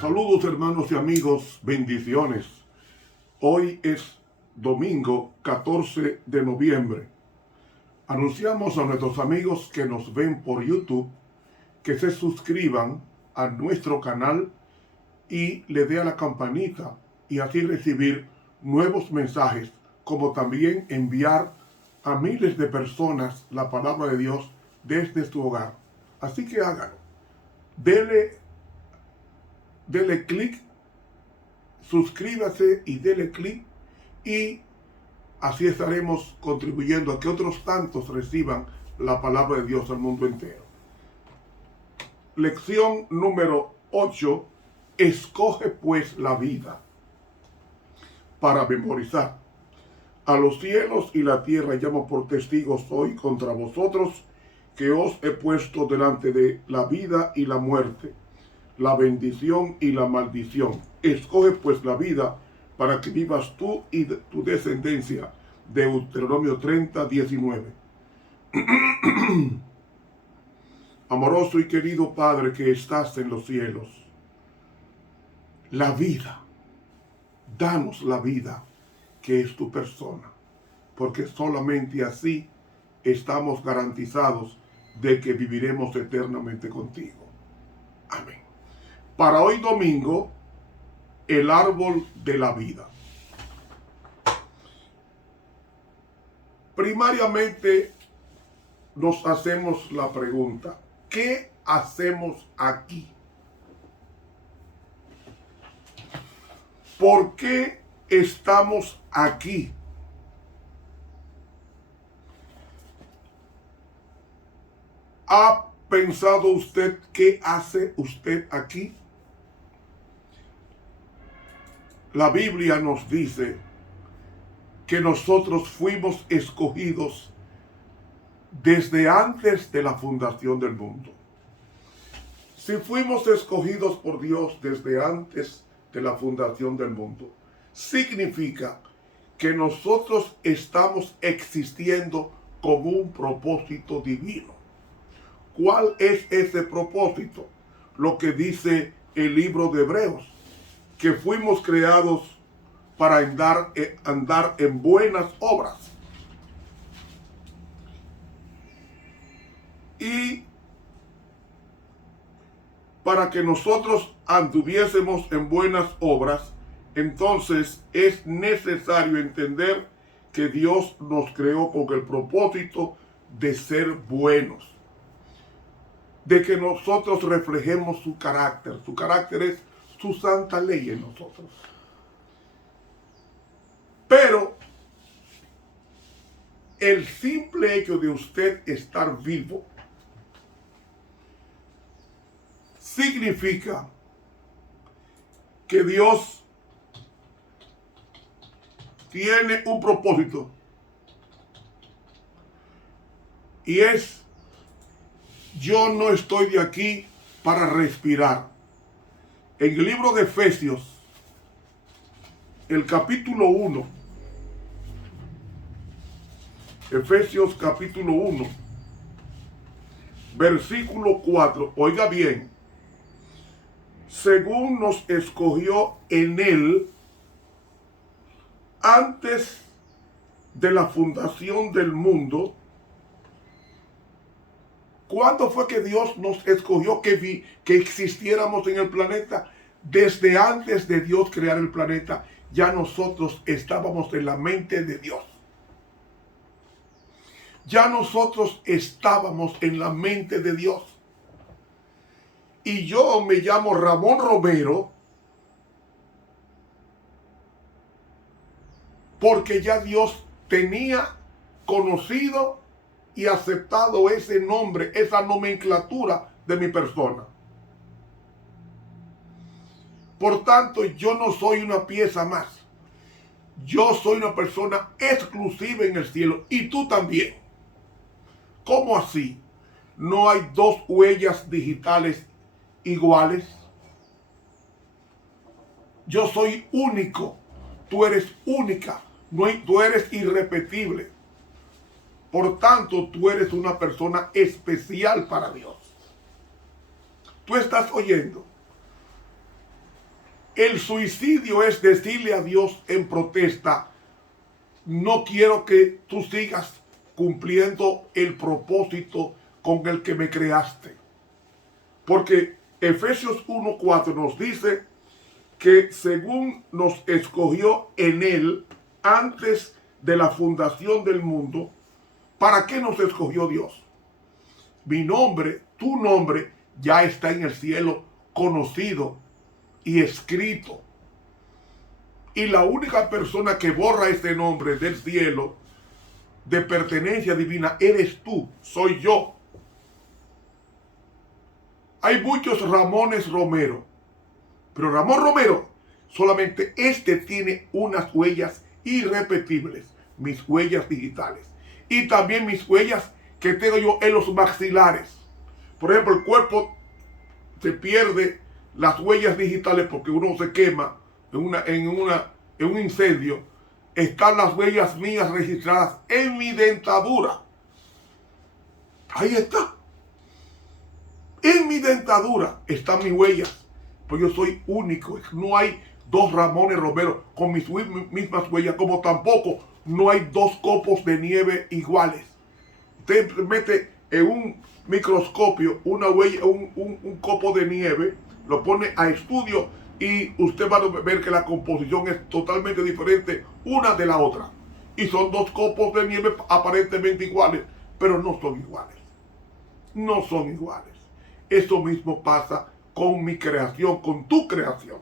Saludos hermanos y amigos, bendiciones. Hoy es domingo 14 de noviembre. Anunciamos a nuestros amigos que nos ven por YouTube que se suscriban a nuestro canal y le dé a la campanita y así recibir nuevos mensajes, como también enviar a miles de personas la palabra de Dios desde su hogar. Así que háganlo. Dele clic, suscríbase y dele clic, y así estaremos contribuyendo a que otros tantos reciban la palabra de Dios al mundo entero. Lección número 8. Escoge pues la vida. Para memorizar. A los cielos y la tierra llamo por testigos hoy contra vosotros, que os he puesto delante de la vida y la muerte, la bendición y la maldición. Escoge pues la vida para que vivas tú y tu descendencia. Deuteronomio 30:19. Amoroso y querido Padre que estás en los cielos, la vida, danos la vida que es tu persona, porque solamente así estamos garantizados de que viviremos eternamente contigo. Amén. Para hoy domingo, el árbol de la vida. Primariamente nos hacemos la pregunta, ¿qué hacemos aquí? ¿Por qué estamos aquí? ¿Ha pensado usted qué hace usted aquí? La Biblia nos dice que nosotros fuimos escogidos desde antes de la fundación del mundo. Si fuimos escogidos por Dios desde antes de la fundación del mundo, significa que nosotros estamos existiendo con un propósito divino. ¿Cuál es ese propósito? Lo que dice el libro de Hebreos, que fuimos creados para andar en buenas obras. Y para que nosotros anduviésemos en buenas obras, entonces es necesario entender que Dios nos creó con el propósito de ser buenos, de que nosotros reflejemos su carácter. Su carácter es su santa ley en nosotros. Pero el simple hecho de usted estar vivo significa que Dios tiene un propósito, y es: yo no estoy de aquí para respirar. En el libro de Efesios, el capítulo 1, Efesios capítulo 1, versículo 4, oiga bien: según nos escogió en él antes de la fundación del mundo. ¿Cuándo fue que Dios nos escogió que existiéramos en el planeta? Desde antes de Dios crear el planeta, ya nosotros estábamos en la mente de Dios. Ya nosotros estábamos en la mente de Dios. Y yo me llamo Ramón Romero porque ya Dios tenía conocido y aceptado ese nombre, esa nomenclatura de mi persona. Por tanto, yo no soy una pieza más. Yo soy una persona exclusiva en el cielo, y tú también. ¿Cómo así? ¿No hay dos huellas digitales iguales? Yo soy único, tú eres única, tú eres irrepetible. Por tanto, tú eres una persona especial para Dios. Tú estás oyendo. El suicidio es decirle a Dios en protesta: no quiero que tú sigas cumpliendo el propósito con el que me creaste. Porque Efesios 1:4 nos dice que según nos escogió en Él antes de la fundación del mundo. ¿Para qué nos escogió Dios? Mi nombre, tu nombre, ya está en el cielo, conocido y escrito. Y la única persona que borra ese nombre del cielo de pertenencia divina eres tú, soy yo. Hay muchos Ramones Romero, pero Ramón Romero, solamente este tiene unas huellas irrepetibles, mis huellas digitales. Y también mis huellas que tengo yo en los maxilares. Por ejemplo, el cuerpo se pierde las huellas digitales porque uno se quema en un incendio. Están las huellas mías registradas en mi dentadura. Ahí está. En mi dentadura están mis huellas. Pues yo soy único. No hay dos Ramones Romero con mis mismas huellas, como tampoco no hay dos copos de nieve iguales. Usted mete en un microscopio una huella, un copo de nieve, lo pone a estudio y usted va a ver que la composición es totalmente diferente una de la otra. Y son dos copos de nieve aparentemente iguales, pero no son iguales. No son iguales. Eso mismo pasa con mi creación, con tu creación.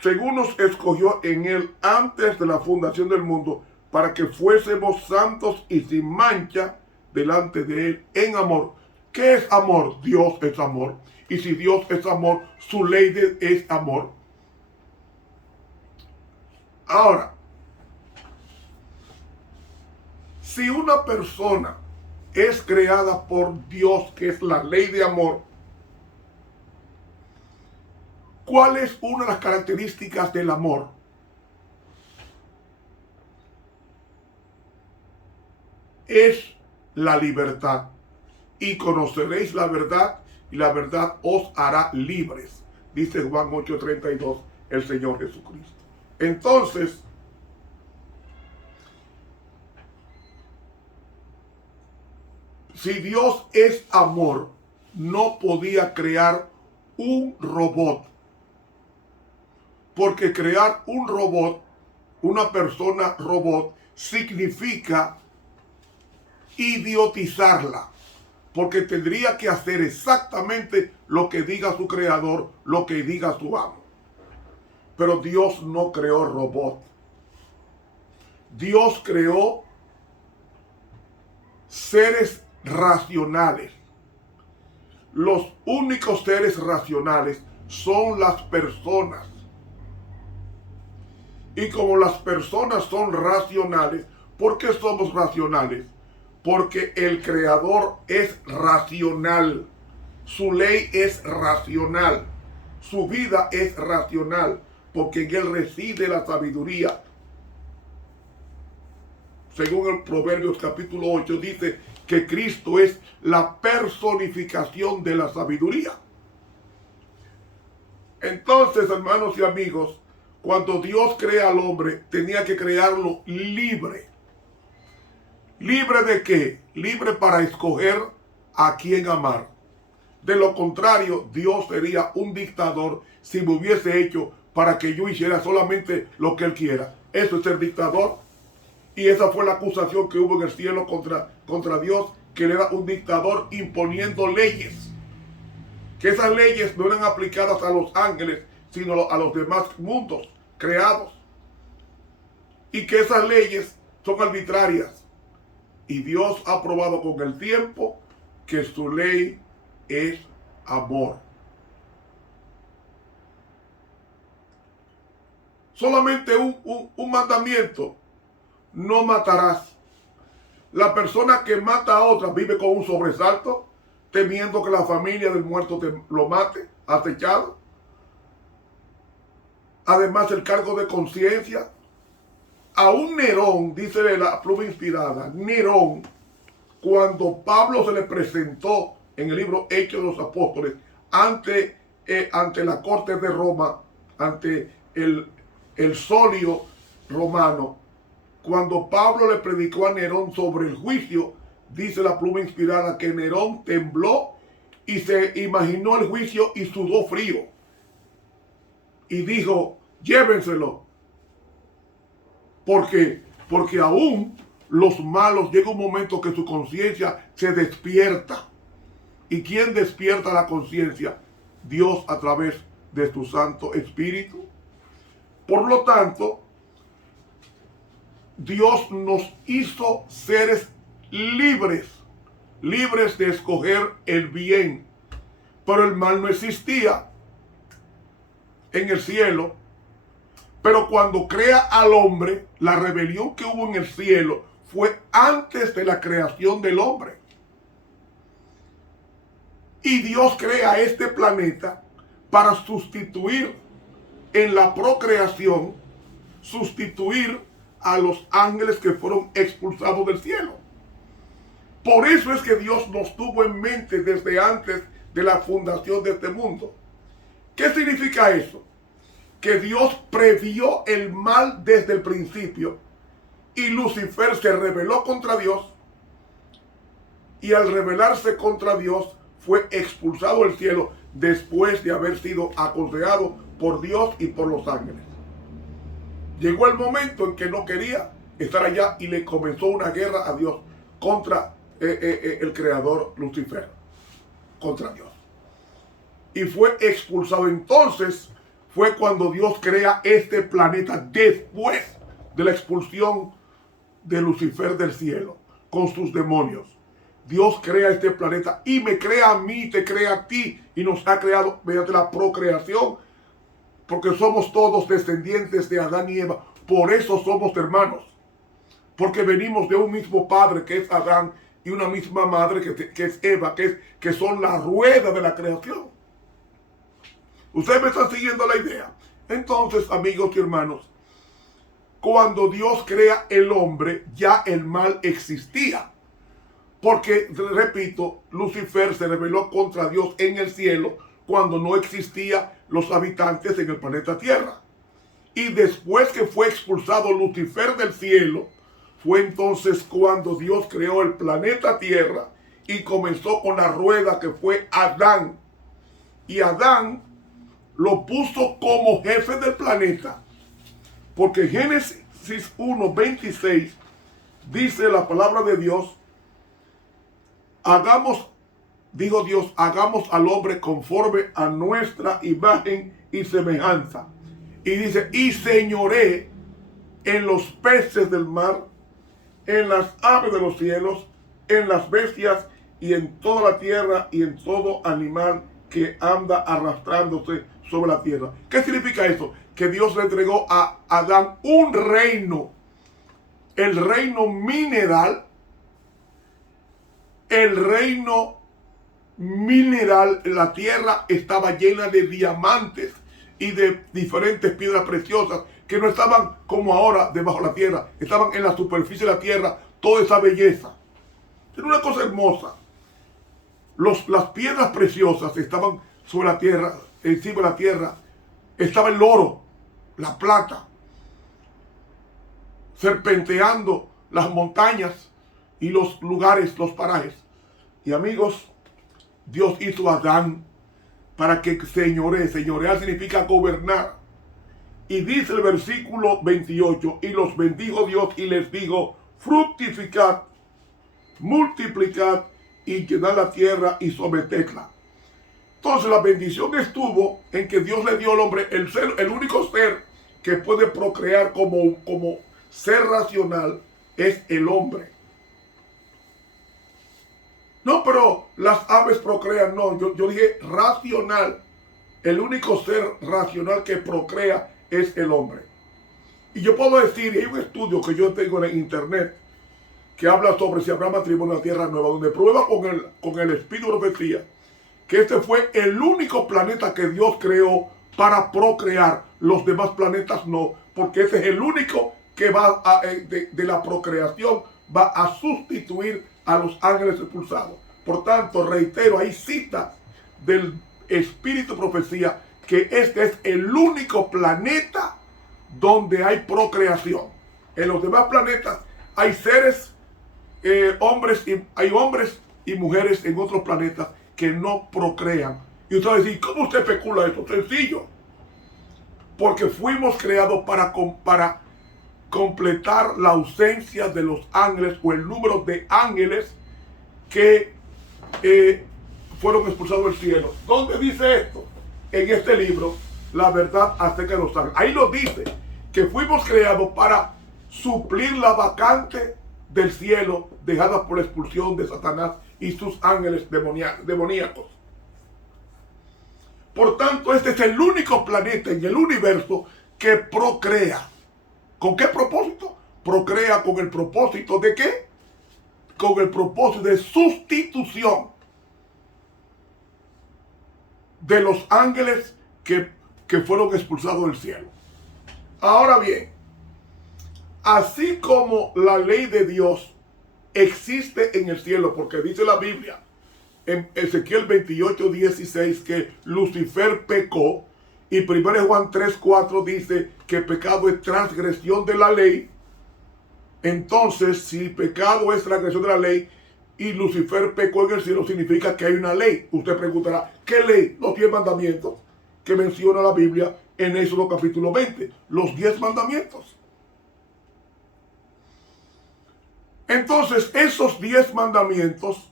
Según nos escogió en Él antes de la fundación del mundo, para que fuésemos santos y sin mancha delante de Él en amor. ¿Qué es amor? Dios es amor. Y si Dios es amor, su ley es amor. Ahora, si una persona es creada por Dios, que es la ley de amor, ¿cuál es una de las características del amor? Es la libertad. Y conoceréis la verdad, y la verdad os hará libres. Dice Juan 8:32, el Señor Jesucristo. Entonces, si Dios es amor, no podía crear un robot. Porque crear un robot, una persona robot, significa idiotizarla. Porque tendría que hacer exactamente lo que diga su creador, lo que diga su amo. Pero Dios no creó robot. Dios creó seres racionales. Los únicos seres racionales son las personas. Y como las personas son racionales, ¿por qué somos racionales? Porque el Creador es racional. Su ley es racional. Su vida es racional. Porque en Él reside la sabiduría. Según el Proverbios capítulo 8 dice que Cristo es la personificación de la sabiduría. Entonces, hermanos y amigos, cuando Dios crea al hombre, tenía que crearlo libre. ¿Libre de qué? Libre para escoger a quién amar. De lo contrario, Dios sería un dictador si me hubiese hecho para que yo hiciera solamente lo que Él quiera. Eso es ser dictador. Y esa fue la acusación que hubo en el cielo contra Dios, que Él era un dictador imponiendo leyes. Que esas leyes no eran aplicadas a los ángeles, sino a los demás mundos creados. Y que esas leyes son arbitrarias. Y Dios ha probado con el tiempo que su ley es amor. Solamente un mandamiento: no matarás. La persona que mata a otra vive con un sobresalto, temiendo que la familia del muerto lo mate, acechado. Además, el cargo de conciencia. a un Nerón, dice la pluma inspirada, Nerón, cuando Pablo se le presentó en el libro Hechos de los Apóstoles, ante la corte de Roma, ante el solio romano, cuando Pablo le predicó a Nerón sobre el juicio, dice la pluma inspirada que Nerón tembló y se imaginó el juicio y sudó frío. Y dijo, llévenselo. Porque aún los malos llega un momento que su conciencia se despierta. ¿Y quién despierta la conciencia? Dios a través de su Santo Espíritu. Por lo tanto, Dios nos hizo seres libres de escoger el bien. Pero el mal no existía en el cielo. Pero cuando crea al hombre, la rebelión que hubo en el cielo fue antes de la creación del hombre. Y Dios crea este planeta para sustituir en la procreación, sustituir a los ángeles que fueron expulsados del cielo. Por eso es que Dios nos tuvo en mente desde antes de la fundación de este mundo. ¿Qué significa eso? Que Dios previó el mal desde el principio y Lucifer se rebeló contra Dios, y al rebelarse contra Dios fue expulsado del cielo después de haber sido aconsejado por Dios y por los ángeles. Llegó el momento en que no quería estar allá y le comenzó una guerra a Dios contra el creador Lucifer, contra Dios. Y fue expulsado. Entonces fue cuando Dios crea este planeta después de la expulsión de Lucifer del cielo con sus demonios. Dios crea este planeta y me crea a mí, te crea a ti, y nos ha creado mediante la procreación, porque somos todos descendientes de Adán y Eva. Por eso somos hermanos, porque venimos de un mismo padre que es Adán y una misma madre que es Eva, que son la rueda de la creación. Ustedes me están siguiendo la idea. Entonces, amigos y hermanos, cuando Dios crea el hombre, ya el mal existía. Porque, repito, Lucifer se rebeló contra Dios en el cielo cuando no existían los habitantes en el planeta Tierra. Y después que fue expulsado Lucifer del cielo, fue entonces cuando Dios creó el planeta Tierra y comenzó con la rueda que fue Adán. Y Adán lo puso como jefe del planeta. Porque Génesis 1:26 dice la palabra de Dios: dijo Dios, hagamos al hombre conforme a nuestra imagen y semejanza. Y dice, y señoré en los peces del mar, en las aves de los cielos, en las bestias y en toda la tierra y en todo animal que anda arrastrándose sobre la tierra. ¿Qué significa eso? Que Dios le entregó a Adán un reino, el reino mineral. La tierra estaba llena de diamantes y de diferentes piedras preciosas que no estaban como ahora debajo de la tierra, estaban en la superficie de la tierra, toda esa belleza. Era una cosa hermosa. Las piedras preciosas estaban sobre la tierra, encima de la tierra, estaba el oro, la plata, serpenteando las montañas y los lugares, los parajes. Y amigos, Dios hizo a Adán para que señoree. Señorear significa gobernar. Y dice el versículo 28, y los bendijo Dios y les dijo, fructificad, multiplicad y llenad la tierra y sometedla. Entonces la bendición estuvo en que Dios le dio al hombre el único ser que puede procrear como ser racional es el hombre. No, pero las aves procrean, no, yo dije racional. El único ser racional que procrea es el hombre. Y yo puedo decir, y hay un estudio que yo tengo en internet que habla sobre si habrá matrimonio en la Tierra Nueva, donde prueba con el espíritu de profecía que este fue el único planeta que Dios creó para procrear. Los demás planetas no, porque ese es el único que de la procreación va a sustituir a los ángeles expulsados. Por tanto, reitero, hay citas del Espíritu Profecía que este es el único planeta donde hay procreación. En los demás planetas hay seres, hay hombres y mujeres en otros planetas que no procrean. Y usted va a decir, ¿cómo usted especula eso? Sencillo. Porque fuimos creados para completar la ausencia de los ángeles o el número de ángeles que fueron expulsados del cielo. ¿Dónde dice esto? En este libro, La verdad acerca de los ángeles. Ahí lo dice, que fuimos creados para suplir la vacante del cielo dejada por la expulsión de Satanás y sus ángeles demoníacos. Por tanto, este es el único planeta en el universo que procrea. ¿Con qué propósito? Procrea con el propósito de ¿qué? Con el propósito de sustitución de los ángeles que fueron expulsados del cielo. Ahora bien, así como la ley de Dios existe en el cielo, porque dice la Biblia en Ezequiel 28:16 que Lucifer pecó, y 1 Juan 3:4 dice que pecado es transgresión de la ley. Entonces, si pecado es transgresión de la ley y Lucifer pecó en el cielo, significa que hay una ley. Usted preguntará, ¿qué ley? Los 10 mandamientos que menciona la Biblia en Éxodo capítulo 20. Los 10 mandamientos. Entonces, esos 10 mandamientos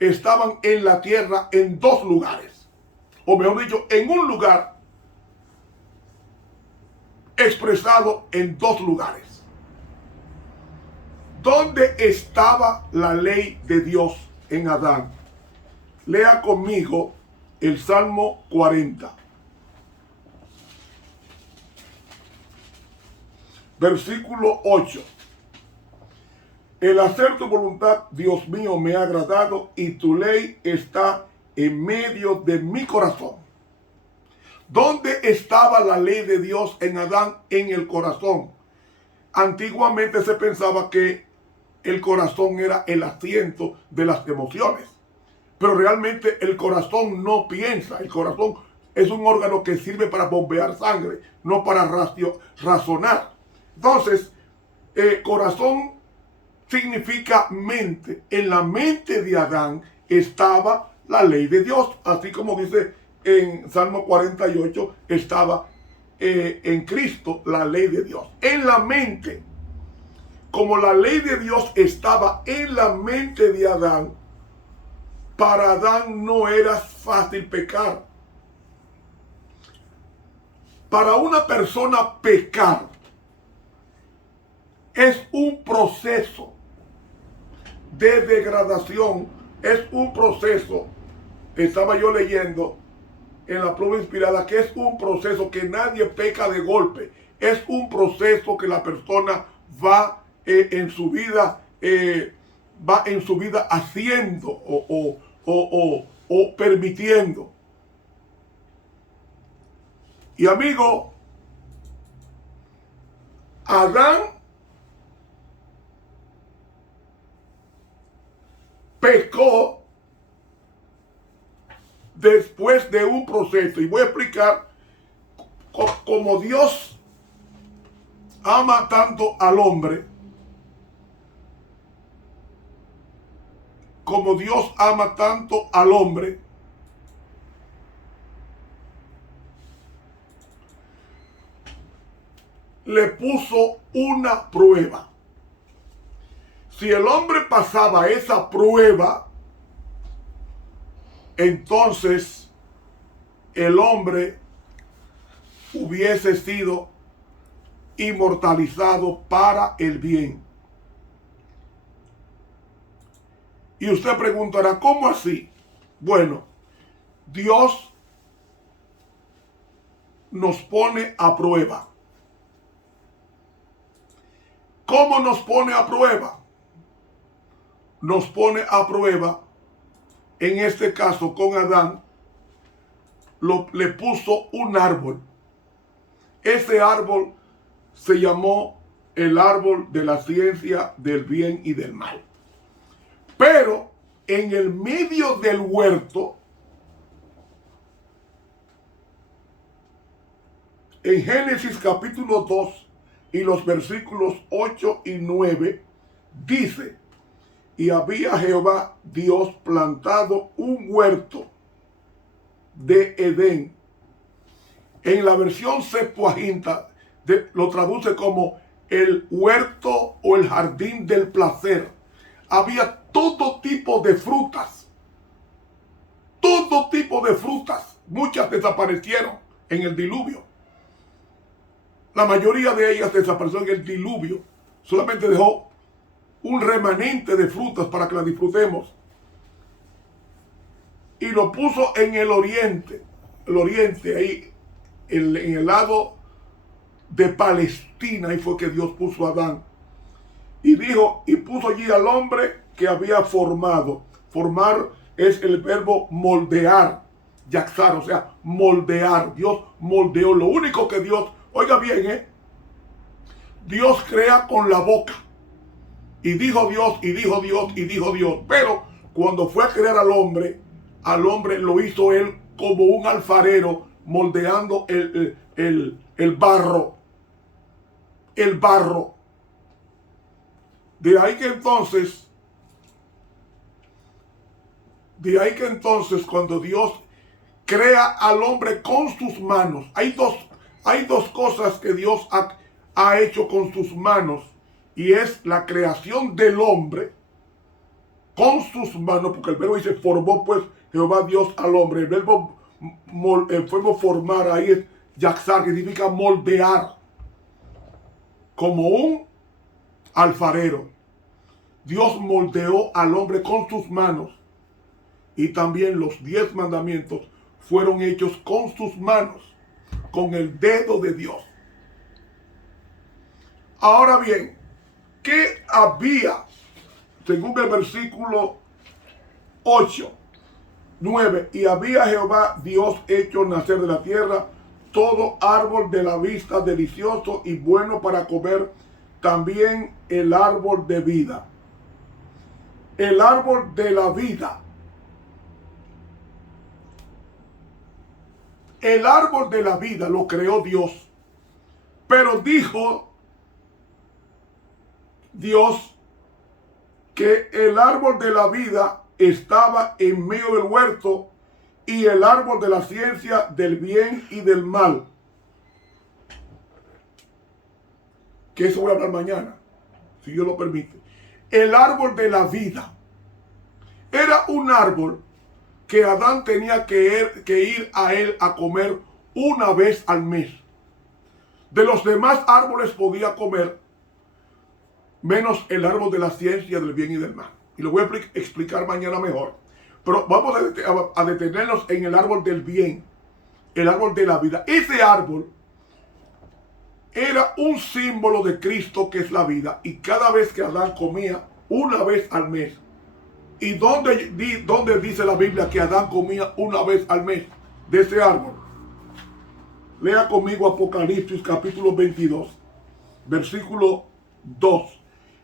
estaban en la tierra en 2 lugares. O mejor dicho, en un lugar expresado en 2 lugares. ¿Dónde estaba la ley de Dios en Adán? Lea conmigo el Salmo 40. Versículo 8. El hacer tu voluntad, Dios mío, me ha agradado y tu ley está en medio de mi corazón. ¿Dónde estaba la ley de Dios en Adán? En el corazón. Antiguamente se pensaba que el corazón era el asiento de las emociones. Pero realmente el corazón no piensa. El corazón es un órgano que sirve para bombear sangre, no para razonar. Entonces, corazón significa mente. En la mente de Adán estaba la ley de Dios. Así como dice en Salmo 48, estaba en Cristo la ley de Dios. En la mente. Como la ley de Dios estaba en la mente de Adán, para Adán no era fácil pecar. Para una persona pecar es un proceso de degradación, es un proceso, estaba yo leyendo en la pluma inspirada, que es un proceso que nadie peca de golpe, es un proceso que la persona va en su vida haciendo o permitiendo. Y amigo, Adán pecó después de un proceso, y voy a explicar cómo Dios ama tanto al hombre. Como Dios ama tanto al hombre, le puso una prueba. Si el hombre pasaba esa prueba, entonces el hombre hubiese sido inmortalizado para el bien. Y usted preguntará, ¿cómo así? Bueno, Dios nos pone a prueba. ¿Cómo nos pone a prueba? Nos pone a prueba, en este caso con Adán, le puso un árbol. Ese árbol se llamó el árbol de la ciencia del bien y del mal. Pero en el medio del huerto, en Génesis capítulo 2 y los versículos 8 y 9, dice: y había Jehová Dios plantado un huerto de Edén. En la versión Septuaginta lo traduce como el huerto o el jardín del placer. Había todo tipo de frutas. Todo tipo de frutas. Muchas desaparecieron en el diluvio. La mayoría de ellas desapareció en el diluvio. Solamente dejó un remanente de frutas para que las disfrutemos. Y lo puso en el oriente. El oriente, ahí, en el lado de Palestina. Ahí fue que Dios puso a Adán. Y dijo, y puso allí al hombre que había formado. Formar es el verbo moldear. Yaxar, o sea, moldear. Dios moldeó. Lo único que Dios, oiga bien, Dios crea con la boca. Y dijo Dios, y dijo Dios, y dijo Dios. Pero cuando fue a crear al hombre lo hizo él como un alfarero, moldeando el barro. El barro. De ahí que entonces cuando Dios crea al hombre con sus manos, hay dos cosas que Dios ha hecho con sus manos, y es la creación del hombre con sus manos, porque el verbo dice formó pues Jehová Dios al hombre. El verbo formar ahí es yaxar, que significa moldear, como un alfarero. Dios moldeó al hombre con sus manos, y también los 10 mandamientos fueron hechos con sus manos, con el dedo de Dios. Ahora bien, ¿qué había? Según el versículo 8, 9, y había Jehová Dios hecho nacer de la tierra todo árbol de la vista delicioso y bueno para comer, también el árbol de vida. El árbol de la vida. El árbol de la vida lo creó Dios. Pero dijo Dios que el árbol de la vida estaba en medio del huerto, y el árbol de la ciencia del bien y del mal. Que eso voy a hablar mañana, si Dios lo permite. El árbol de la vida era un árbol que Adán tenía que ir a él a comer una vez al mes. De los demás árboles podía comer, menos el árbol de la ciencia del bien y del mal. Y lo voy a explicar mañana mejor. Pero vamos a detenernos en el árbol del bien, el árbol de la vida. Ese árbol era un símbolo de Cristo, que es la vida. Y cada vez que Adán comía, una vez al mes. ¿Y dónde dice la Biblia que Adán comía una vez al mes de ese árbol? Lea conmigo Apocalipsis capítulo 22, versículo 2.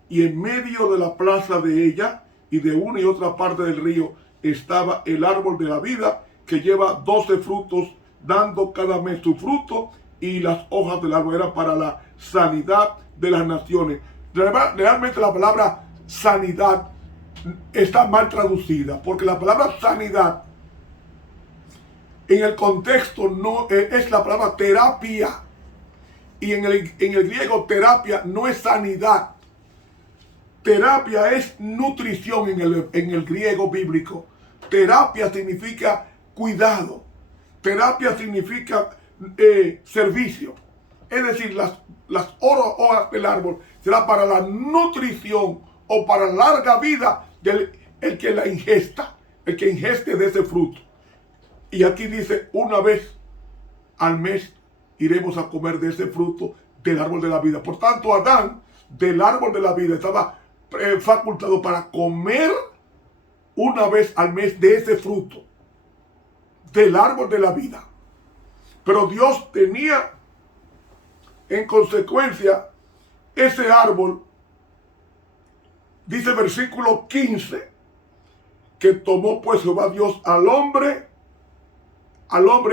Y en medio de la plaza de ella y de una y otra parte del río estaba el árbol de la vida, que lleva 12 frutos, dando cada mes su fruto, y las hojas del árbol eran para la sanidad de las naciones. Realmente la palabra sanidad está mal traducida, porque la palabra sanidad en el contexto no es la palabra terapia, y en el griego terapia no es sanidad. Terapia es nutrición en el griego bíblico. Terapia significa cuidado. Terapia significa servicio. Es decir, las hojas del árbol será para la nutrición o para la larga vida del el que la ingesta, el que ingeste de ese fruto. Y aquí dice, una vez al mes iremos a comer de ese fruto del árbol de la vida. Por tanto, Adán, del árbol de la vida, estaba facultado para comer una vez al mes de ese fruto del árbol de la vida. Pero Dios tenía en consecuencia ese árbol, dice versículo 15, que tomó pues Jehová Dios al hombre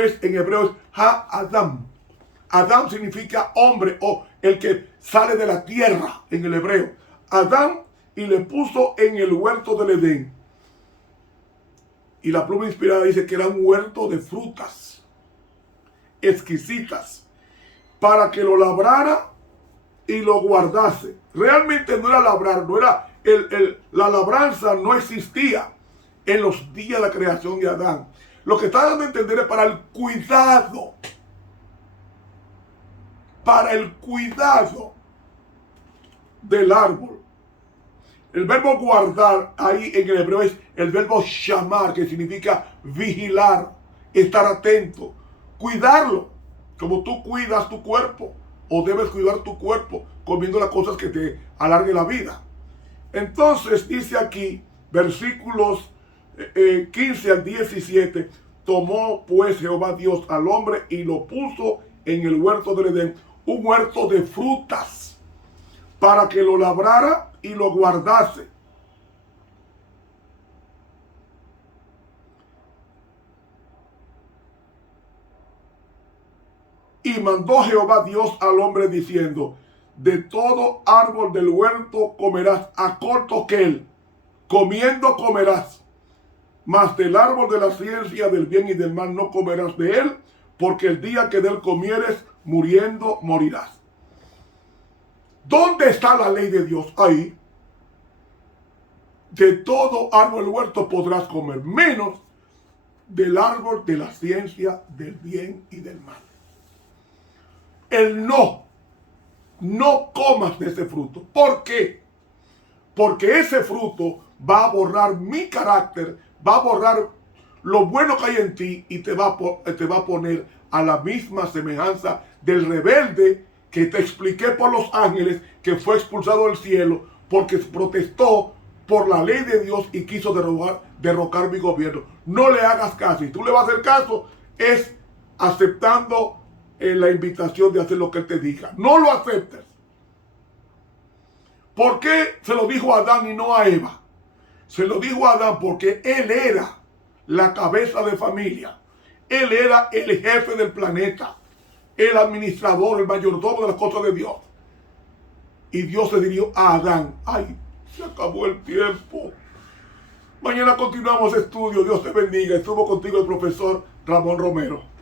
es en hebreo es Ha-Adam. Adam significa hombre o el que sale de la tierra en el hebreo. Adán, y le puso en el huerto del Edén. Y la pluma inspirada dice que era un huerto de frutas exquisitas, para que lo labrara y lo guardase. Realmente no era labrar, no era la labranza no existía en los días de la creación de Adán. Lo que está dando a entender es para el cuidado del árbol. El verbo guardar ahí en el hebreo es el verbo shamar, que significa vigilar, estar atento, cuidarlo, como tú cuidas tu cuerpo, o debes cuidar tu cuerpo comiendo las cosas que te alarguen la vida. Entonces dice aquí, versículos 15 al 17, tomó pues Jehová Dios al hombre y lo puso en el huerto del Edén, un huerto de frutas, para que lo labrara y lo guardase. Y mandó Jehová Dios al hombre diciendo, de todo árbol del huerto comerás a corto que él, comiendo comerás, mas del árbol de la ciencia del bien y del mal no comerás de él, porque el día que de él comieres, muriendo morirás. ¿Dónde está la ley de Dios? Ahí. De todo árbol del huerto podrás comer, menos del árbol de la ciencia del bien y del mal. El no comas de ese fruto. ¿Por qué? Porque ese fruto va a borrar mi carácter, va a borrar lo bueno que hay en ti y te va a poner a la misma semejanza del rebelde que te expliqué por los ángeles, que fue expulsado del cielo porque protestó por la ley de Dios y quiso derrocar mi gobierno. No le hagas caso. Y tú le vas a hacer caso es aceptando la invitación de hacer lo que él te diga. No lo aceptes. ¿Por qué se lo dijo a Adán y no a Eva? Se lo dijo a Adán porque él era la cabeza de familia. Él era el jefe del planeta, el administrador, el mayordomo de las cosas de Dios. Y Dios se dirigió a Adán. Ay, se acabó el tiempo. Mañana continuamos estudio. Dios te bendiga. Estuvo contigo el profesor Ramón Romero.